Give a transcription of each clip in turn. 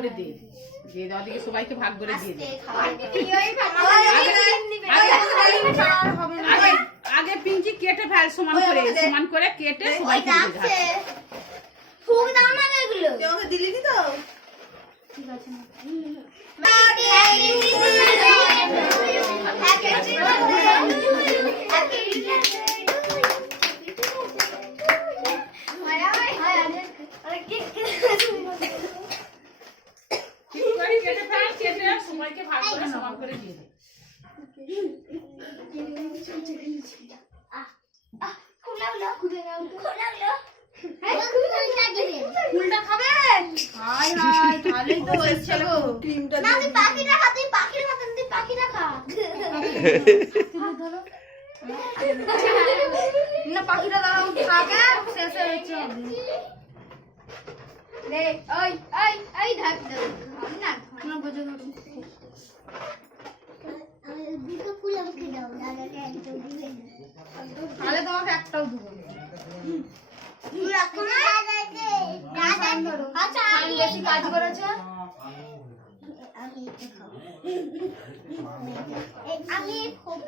করে দে, দিয়ে দাও দিকে সবাইকে ভাগ করে দিয়ে দে। আগে পিঞ্চি কেটে ফেল, সমান করে কেটে সবাইকে দিয়ে দে। ফুল দাও না এগুলো, তোকে দিলি কি তো? ঠিক আছে না। সবাইকে ভাগ করে সমান করে দিয়ে দে। ফুলটা খাবে? হাই হাই, তাহলেই তো হয়েছে গো। ক্রিমটা না তুই পাখিটা খা, তুই পাখিটা খা, তুই পাখিটা খা। না পাখিটা দাঁড়াও, খাবে শেষ হয়েছে। লে ওই ওই ওই ঢাক দাও না, না বুঝে ধরো। আমি দুটো ফুল আমাকে দাও, দাদাকে একটাও দিবে না। তাহলে তোমাকে একটাও দেব। তুই রাখো না দাদা ধরো। আচ্ছা আমি বেশি কাজ করেছো, আমি এটা খাবো। আমি খুব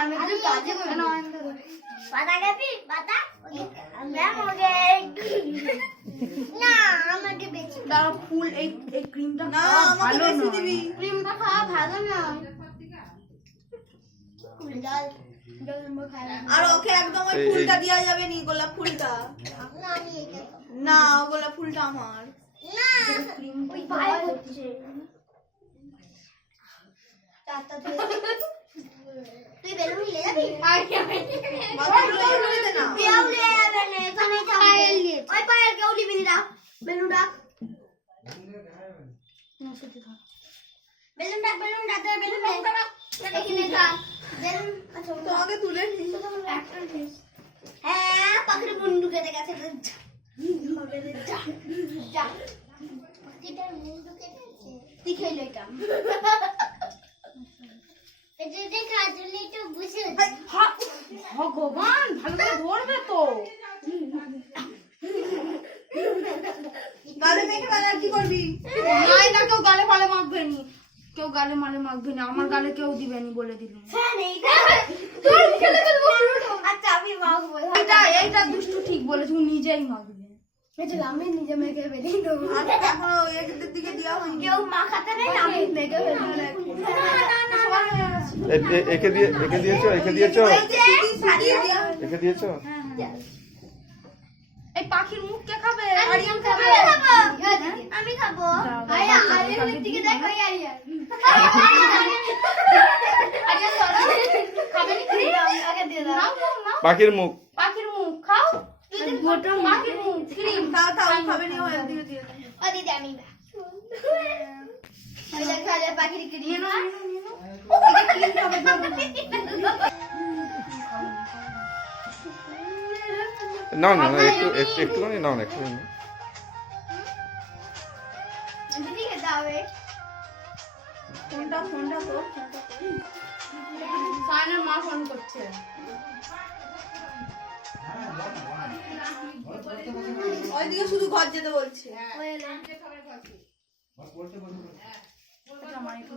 আমি একটু কাজে করে না ধরো। পাতা গাবি পাতা আমরা মগে না আমাকে বেশি দাও ফুল। এই ক্রিমটা না আমাকে বেশি দিবি। ক্রিমটা খাওয়া ভালো না। জল জল মো খাই আর ওকে একদম ওই ফুলটা দেয়া যাবে নি, গোলাপ ফুলটা না। আমি এটা না, গোলাপ ফুলটা আমার না, ওই পায়ে হচ্ছে চারটা তুই বেলুন নিয়ে যাবি? কেউ নিয়ে যাবে না, এখানে থাকবে। ওই পায়েল কেউ নিবি না, বেলুন ডাক। বেলুন ডাক, বেলুন ডাক, বেলুন ডাক। এখানে থাক বেলুন। আচ্ছা তোমাকে তুলে নি। একটা নিস। হ্যাঁ পাখির মুন্ডু কেটে গেছে। যা পাখিটার মুন্ডু কেটেছে, তুই খেলে এটা। ভগবান, ভালো করে ধরবে তো। গালে মেখে বাজার কি করবি? নাই না, কেউ গালে পালে মাখবে নি, কেউ গালে মালে মাখবে না, আমার গালে কেউ দিবে নি বলে দিলেন। আচ্ছা আমি মাখবো। এইটা দুষ্টু ঠিক বলেছ, নিজেই মাখবে। আমি নিজে মেখে বেরিয়ে দেবো। আমি এখনো এদের দিকে দেওয়া হয়নি। কেউ মাখাতে নেই, আমি মেখে ফেলবো। একে দিয়েছো একে দিয়েছো। এই পাখির মুখ কে খাবে? আরিয়ান খাবে। আমি খাবো। আরিয়ানের দিকে দেখো, আরিয়ান আরিয়ান ধরো। খাবে নি কি? আগে দিয়ে দাও। পাখির মুখ খাও। পাখির মুখ ক্রিম তাও খাবে নি, ওর দিকে দিয়ে দে। ও দিদি আমি দেখা যায় পাখির কিনে না। না না একটুখানি নাও না, একটুখানি। দিদি খেতে হবে। ফোনটা তো সায়নের মা ফোন করছে। ওইদিকে শুধু ঘর যেতে বলছে। আমার একটু